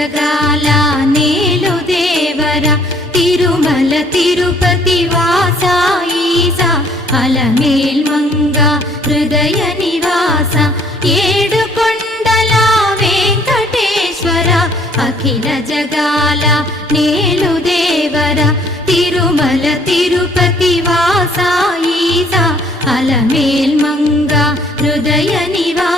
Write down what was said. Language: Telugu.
జగాల నేలు దేవర తిరుమల తిరుపతి వాస ఈసా అలమేల్మంగ హృదయ నివాస ఏడు కొండల వెంకటేశ్వర అఖిల జగాల నేలు దేవర తిరుమల తిరుపతి వాస ఈసా అలమేల్మంగ హృదయ నివాస